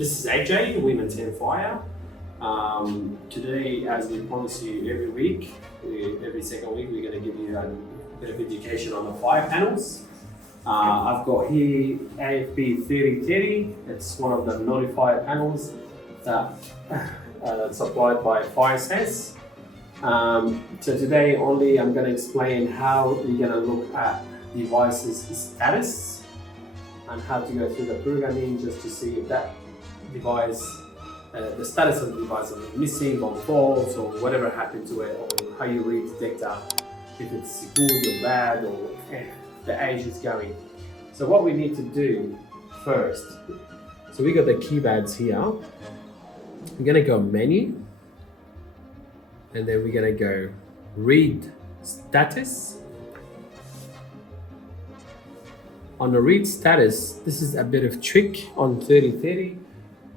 This is AJ, We Maintain Fire. Today, as we promise you every week, every second week, we're going to give you a bit of education on the fire panels. I've got here AFB 3030. It's one of the notified panels that supplied by FireSense. So today only I'm going to explain how you're going to look at device's status and how to go through the programming just to see if that device, the status of the device is missing or false or whatever happened to it, or how you read detector, if it's good or bad or the age is going. So what we need to do first, so we got the keypads here. We're gonna go menu, and then we're gonna go read status. On the read status, this is a bit of trick on 3030.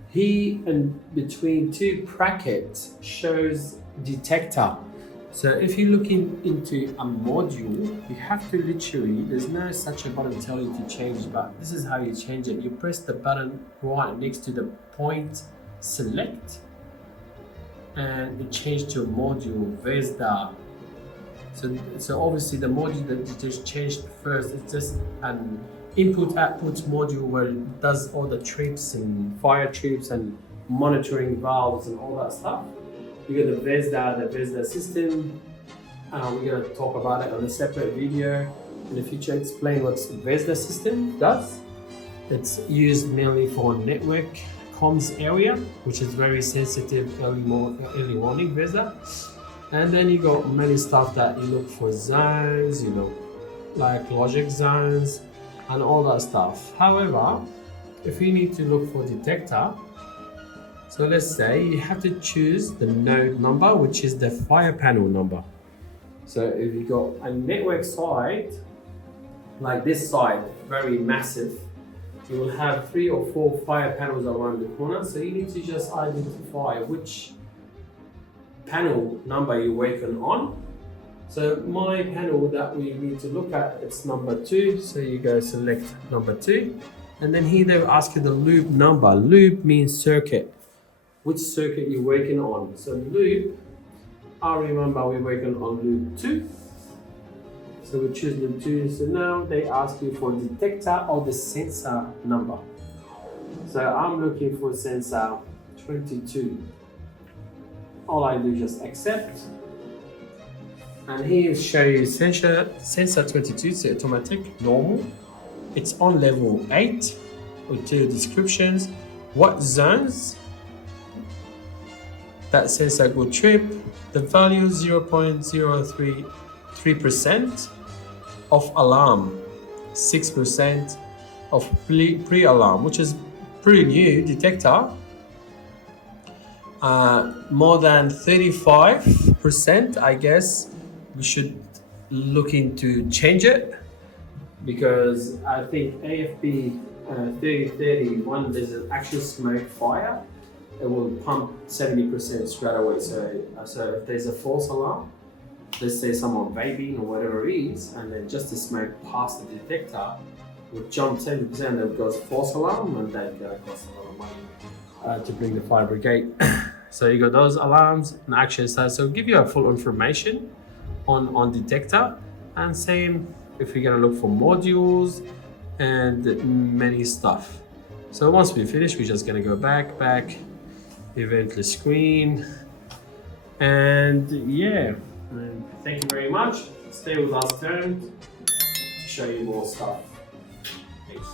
Here and between two brackets shows detector. So if you're looking into a module, you have to literally, there's no such a button tell you to change, but this is how you change it. You press the button right next to the point select, and it changed to a module. Where's the so obviously the module that you just changed first, it's just an input-output module where it does all the trips and fire trips and monitoring valves and all that stuff. You got the VESDA system. We're going to talk about it on a separate video in the future, explain what VESDA system does. It's used mainly for network comms area, which is very sensitive early warning VESDA. And then you got many stuff that you look for zones, like logic zones and all that stuff. However, if you need to look for detector, so let's say you have to choose the node number, which is the fire panel number. So if you got a network side, like this side, very massive, you will have 3 or 4 fire panels around the corner. So you need to just identify which panel number you're working on. So my panel that we need to look at, it's number 2. So you go select number 2. And then here they will ask you the loop number. Loop means circuit. Which circuit you're working on. So loop, I remember we're working on loop 2. So we choose loop 2. So now they ask you for detector or the sensor number. So I'm looking for sensor 22. All I do is just accept. And here show you sensor 22, so automatic, normal. It's on level 8 with 2 descriptions. What zones that sensor will trip, the value 0.033% of alarm, 6% of pre-alarm, which is pretty new detector. More than 35%, I guess we should look into change it, because I think AFB 3030, when there's an actual smoke fire, it will pump 70% straight away. So if there's a false alarm, let's say someone vaping or whatever it is, and then just the smoke past the detector will jump 70%, it goes false alarm, and that's gonna cost a lot of money to bring the fire brigade. So you got those alarms and action starts. So give you a full information on detector, and same if you're gonna look for modules and many stuff. So once we finish, we're just gonna go back, event list screen, and yeah. And thank you very much. Stay with us to show you more stuff. Thanks.